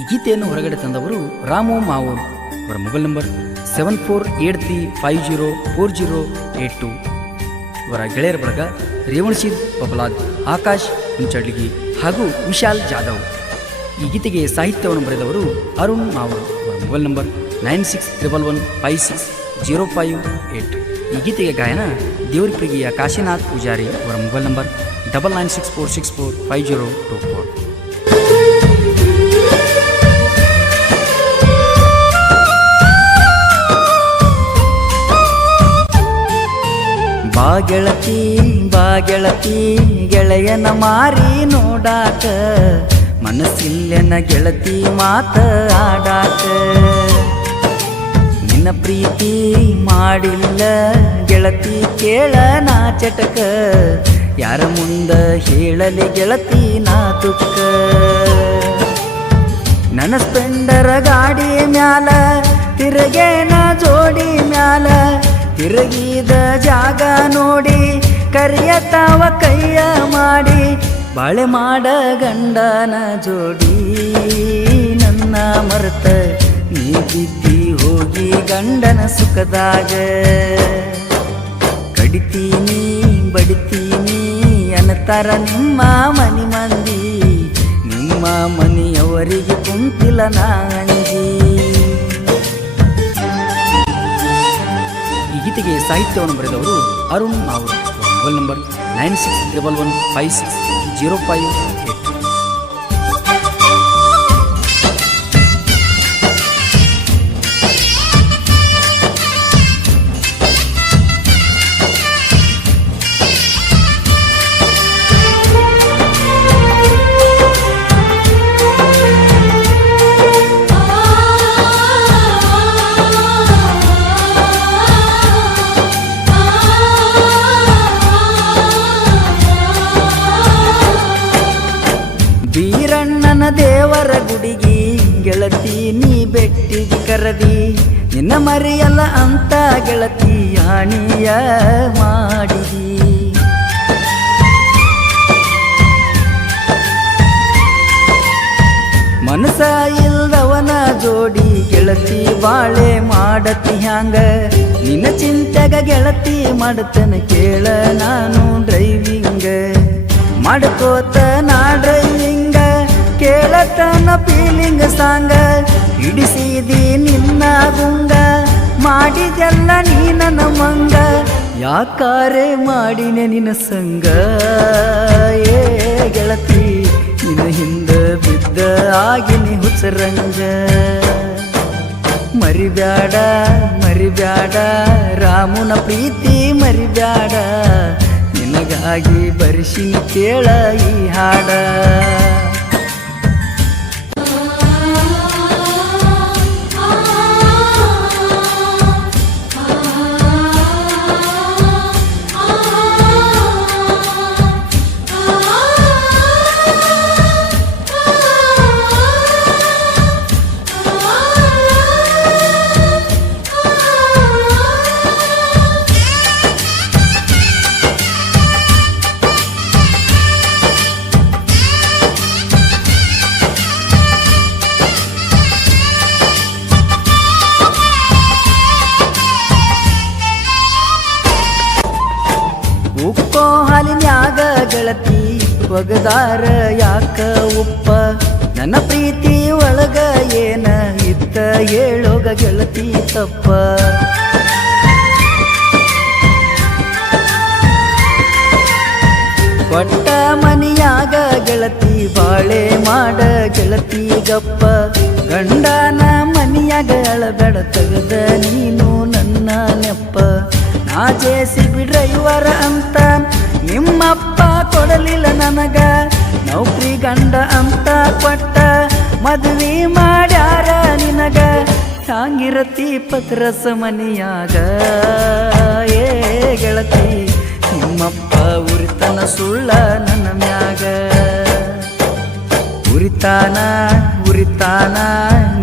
ಈ ಗೀತೆಯನ್ನು ಹೊರಗಡೆ ತಂದವರು ರಾಮು ಮಾವೋನ್ ಅವರ mobile number seven four eight three five zero four zero eight two. ಇವರ ಗೆಳೆಯರ ಬಳಗ ರೇವಣ್ಶೀರ್ ಬಬಲಾದ್, ಆಕಾಶ್ ಹುಂಚಡ್ಲಿಗಿ ಹಾಗೂ ವಿಶಾಲ್ ಜಾಧವ್. ಈ ಗೀತೆಗೆ ಸಾಹಿತ್ಯವನ್ನು ಬರೆದವರು ಅರುಣ್ ಮಾವೂರ್. ಅವರ mobile number nine six triple one five six zero five eight. ಈ ಗೀತೆಗೆ ಗಾಯನ ದೇವರಿಪ್ರಿಗಿಯ ಕಾಶಿನಾಥ್ ಪೂಜಾರಿ ಅವರ mobile number double nine six four six four five zero two four. ಬಾ ಗೆಳತಿ ಬಾ ಗೆಳತಿ ಗೆಳೆಯನ ಮಾರಿ ನೋಡಾಕ. ಮನಸ್ಸಿಲ್ಲೆನ ಗೆಳತಿ ಮಾತ ಆಡಾಕ. ನಿನ್ನ ಪ್ರೀತಿ ಮಾಡಿಲ್ಲ, ಗೆಳತಿ ಕೇಳ ನಾ ಚಟಕ. ಯಾರ ಮುಂದ ಹೇಳಲಿ ಗೆಳತಿ ನಾ ದುಃಖ ನನ್ನ ಸ್ಪೆಂಡರ ಗಾಡಿ ಮ್ಯಾಲ, ತಿರುಗೇನ ಜೋಡಿ ಮ್ಯಾಲ. ತಿರುಗಿದ ಜಾಗ ನೋಡಿ ಕರಿಯತಾವ ಕೈಯ ಮಾಡಿ, ಬಾಳೆ ಮಾಡ ಗಂಡನ ಜೋಡಿ. ನನ್ನ ಮರೆತ ನೀ ಬಿದ್ದಿ ಹೋಗಿ ಗಂಡನ ಸುಖದಾಗ. ಕಡಿತೀನಿ, ಬಡಿತೀನಿ ಅನ್ನತಾರ ನಿಮ್ಮ ಮನಿ ಮಂದಿ. ನಿಮ್ಮ ಮನೆಯವರಿಗೆ ಕುಂತಿಲ್ಲ ನಾಂಜಿ ಈ ಗೀತೆಗೆ ಸಾಹಿತ್ಯವನ್ನು ಬರೆದವರು ಅರುಣ್ ಅವರು mobile number nine six double one five six zero five eight ಬೀರಣ್ಣನ ದೇವರ ಗುಡಿಗಿ ಗೆಳತಿ ನೀ ಬೆಟ್ಟಿಗೆ ಕರದಿ. ನಿನ್ನ ಮರಿಯಲ್ಲ ಅಂತ ಗೆಳತಿ ಆಣಿಯ ಮಾಡಿದಿ. ಮನಸ ಇಲ್ದವನ ಜೋಡಿ ಗೆಳತಿ ಬಾಳೆ ಮಾಡತಿ ಹ್ಯಾಂಗ? ನಿನ್ನ ಚಿಂತೆಗ ಗೆಳತಿ ಮಾಡತನ ಕೇಳ ನಾನು ಡ್ರೈವಿಂಗ ಮಾಡ್ಕೋತ ನಾ ಡ್ರೈವಿಂಗ ಕೇಳತನ ಫೀಲಿಂಗ್ ಸಾಂಗ ಹಿಡಿಸಿದಿ ನಿನ್ನ ಗುಂಗ. ಮಾಡಿದೆಲ್ಲ ನೀ ನನ್ನ ಮಂಗ. ಯಾಕಾರೆ ಮಾಡಿನೆ ನಿನ್ನ ಸಂಗ? ಏ ಗೆಳತಿ, ನಿನ್ನ ಹಿಂದ ಬಿದ್ದ ಆಗಿನಿ ಹುಚ್ಚರಂಗ. ಮರಿಬ್ಯಾಡ ಮರಿಬ್ಯಾಡ, ರಾಮುನ ಪ್ರೀತಿ ಮರಿಬ್ಯಾಡ. ನಿನಗಾಗಿ ಬರಿಸಿ ಕೇಳ ಈ ಹಾಡ. ಗೆಳತಿ ಒಗದಾರ ಯಾಕ ಉಪ್ಪ? ನನ್ನ ಪ್ರೀತಿ ಒಳಗ ಏನ ಇತ್ತ? ಹೇಳೋಗ ಗೆಳತಿ ತಪ್ಪ. ಕೊಟ್ಟ ಮನಿಯಾಗ ಗೆಳತಿ ಬಾಳೆ ಮಾಡ ಗೆಳತಿ ಗಪ್ಪ. ಗಂಡನ ಮನಿಯಾಗ ಅಳಬೇಡ ತೆಗೆದ ನೀನು ನನ್ನ ನೆಪ್ಪ. ನಾ ಜೇಸಿ ನಿಮ್ಮಪ್ಪ ಕೊಡಲಿಲ್ಲ ನನಗ. ನೌಕರಿ ಗಂಡ ಅಂತ ಕೊಟ್ಟ ಮದುವೆ ಮಾಡ್ಯಾರ ನಿನಗ. ಸಾಂಗಿರತಿ ಪತ್ರಸ ಮನಿಯಾಗ ಏ ಗೆಳತಿ, ನಿಮ್ಮಪ್ಪ ಉರಿತನ ಸುಳ್ಳ ನನ್ನ ಮ್ಯಾಗ. ಉರಿತಾನ ಉರಿತಾನ,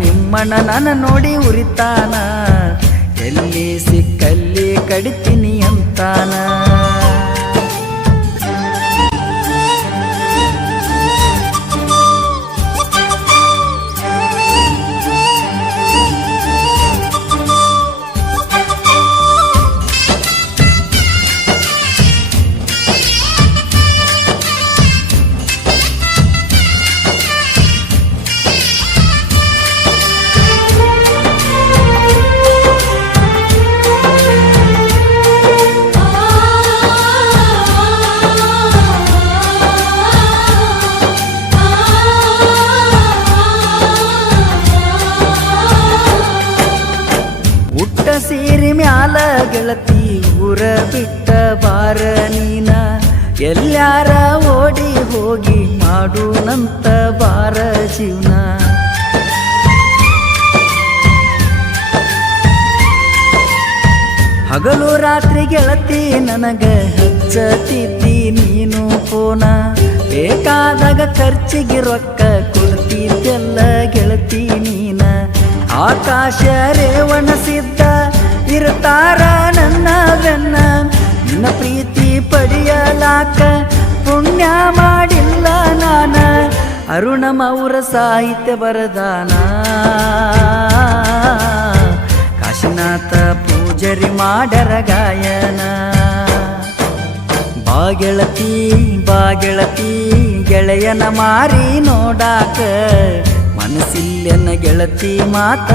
ನಿಮ್ಮಣ್ಣ ನನ್ನ ನೋಡಿ ಉರಿತಾನ. ಎಲ್ಲಿ ಸಿಕ್ಕಲ್ಲಿ ಕಡಿತೀನಿ ಅಂತಾನ. ಊರ ಬಿಟ್ಟ ಬಾರ ನೀನ? ಎಲ್ಲಾರ ಓಡಿ ಹೋಗಿ ಮಾಡು ನಂತ ಬಾರ ಜೀವನ? ಹಗಲು ರಾತ್ರಿ ಗೆಳತಿ ನನಗ ಹಚ್ಚತಿದ್ದಿ ನೀನು ಫೋನ? ಬೇಕಾದಾಗ ಖರ್ಚಿಗೆ ರೊಕ್ಕ ಕೊಡ್ತಿದ್ದೆಲ್ಲ ಗೆಳತಿ ನೀನ? ಆಕಾಶ ರೇವಣ ಸಿದ್ಧ ಇರ್ತಾರ ನನ್ನ ಬೆನ್ನ. ನಿನ್ನ ಪ್ರೀತಿ ಪಡೆಯಲಾಕ ಪುಣ್ಯ ಮಾಡಿಲ್ಲ ನಾನ. ಅರುಣಮೌರ ಸಾಹಿತ್ಯ ಬರದಾನ. ಕಾಶಿನಾಥ ಪೂಜರಿ ಮಾಡರ ಗಾಯನ. ಬಾಗೆಳತಿ ಬಾಗೆಳತಿ, ಗೆಳೆಯನ ಮಾರಿ ನೋಡಾಕ ಮನಸ್ಸಿಲ್ಲನ ಗೆಳತಿ ಮಾತ